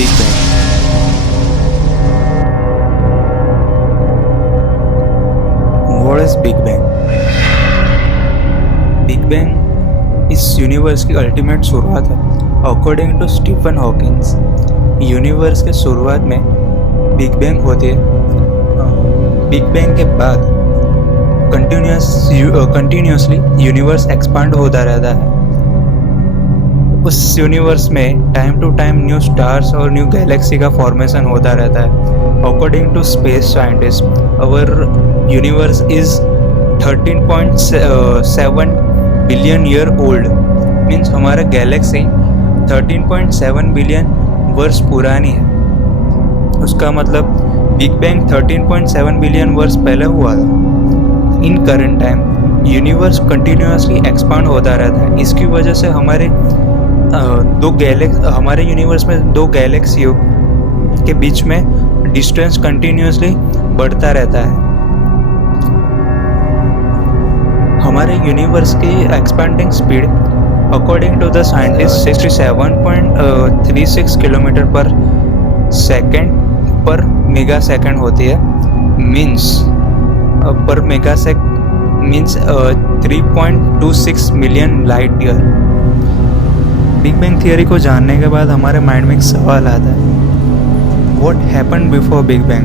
Big Bang. What is Big Bang? Big Bang इस universe की ultimate शुरुआत है। According to Stephen Hawking, universe के शुरुआत में बिग बैंग होती है। बिग बैंग के बाद कंटिन्यूसली यूनिवर्स एक्सपांड होता रहता है। उस यूनिवर्स में time to time new stars और न्यू गैलेक्सी का फॉर्मेशन होता रहता है। According to space scientist, our universe is 13.7 billion year old. Means हमारा गैलेक्सी 13.7 बिलियन वर्ष पुरानी है। उसका मतलब बिग बैंग 13.7 बिलियन वर्ष पहले हुआ था। In current time universe continuously expand होता रहता है। इसकी वजह से हमारे यूनिवर्स में दो गैलेक्सियों के बीच में डिस्टेंस कंटिन्यूसली बढ़ता रहता है। हमारे यूनिवर्स की expanding speed according to the scientist 67.36 kilometre पर सेकेंड पर मेगा सेकेंड होती है। मीन्स पर mega means 3.26 million light year. Big bang theory को जानने के बाद हमारे माइंड में एक सवाल आता है, what happened before big bang?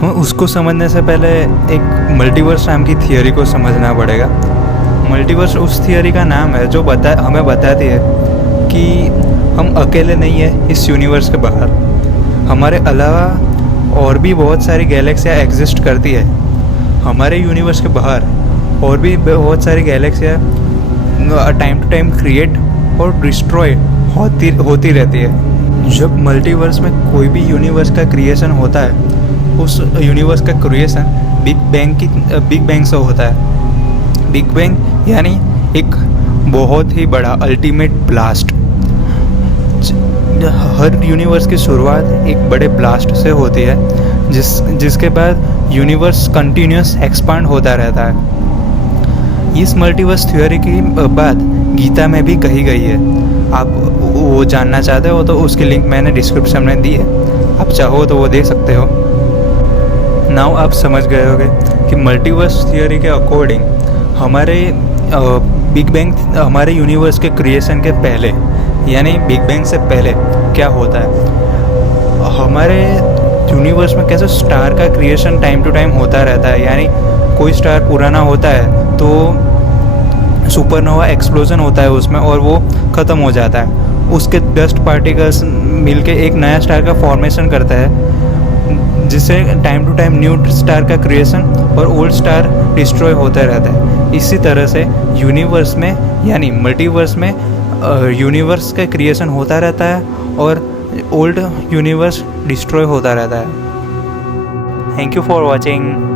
हमें उसको समझने से पहले एक मल्टीवर्स नाम की थियरी को समझना पड़ेगा। मल्टीवर्स उस थियरी का नाम है जो हमें बताती है कि हम अकेले नहीं है इस यूनिवर्स के बाहर। हमारे अलावा और भी बहुत सारी गैलेक्सियाँ एग्जिस्ट करती है। हमारे यूनिवर्स के बाहर और भी बहुत सारी गैलेक्सियाँ टाइम टू टाइम क्रिएट और डिस्ट्रॉय होती रहती है। जब मल्टीवर्स में कोई भी यूनिवर्स का क्रिएशन होता है, उस यूनिवर्स का क्रिएशन बिग बैंग से होता है। बिग बैंग यानी एक बहुत ही बड़ा अल्टीमेट ब्लास्ट। हर यूनिवर्स की शुरुआत एक बड़े ब्लास्ट से होती है, जिसके बाद यूनिवर्स कंटिन्यूस एक्सपांड होता रहता है। इस मल्टीवर्स थ्योरी की बात गीता में भी कही गई है। आप वो जानना चाहते हो तो उसकी लिंक मैंने डिस्क्रिप्शन में दी है, आप चाहो तो वो देख सकते हो। नाउ आप समझ गए होंगे कि मल्टीवर्स थियोरी के अकॉर्डिंग हमारे बिग बैंग हमारे यूनिवर्स के क्रिएशन के पहले यानी बिग बैंग से पहले क्या होता है। हमारे यूनिवर्स में कैसे स्टार का क्रिएशन टाइम टू टाइम होता रहता है। यानी कोई स्टार पुराना होता है तो सुपरनोवा एक्सप्लोजन होता है उसमें और वो ख़त्म हो जाता है। उसके डस्ट पार्टिकल्स मिलके एक नया स्टार का फॉर्मेशन करता है, जिससे time to time new star का क्रिएशन और ओल्ड स्टार डिस्ट्रॉय होता रहता है। इसी तरह से यूनिवर्स में यानी मल्टीवर्स में यूनिवर्स का क्रिएशन होता रहता है और ओल्ड यूनिवर्स डिस्ट्रॉय होता रहता है। Thank you for watching.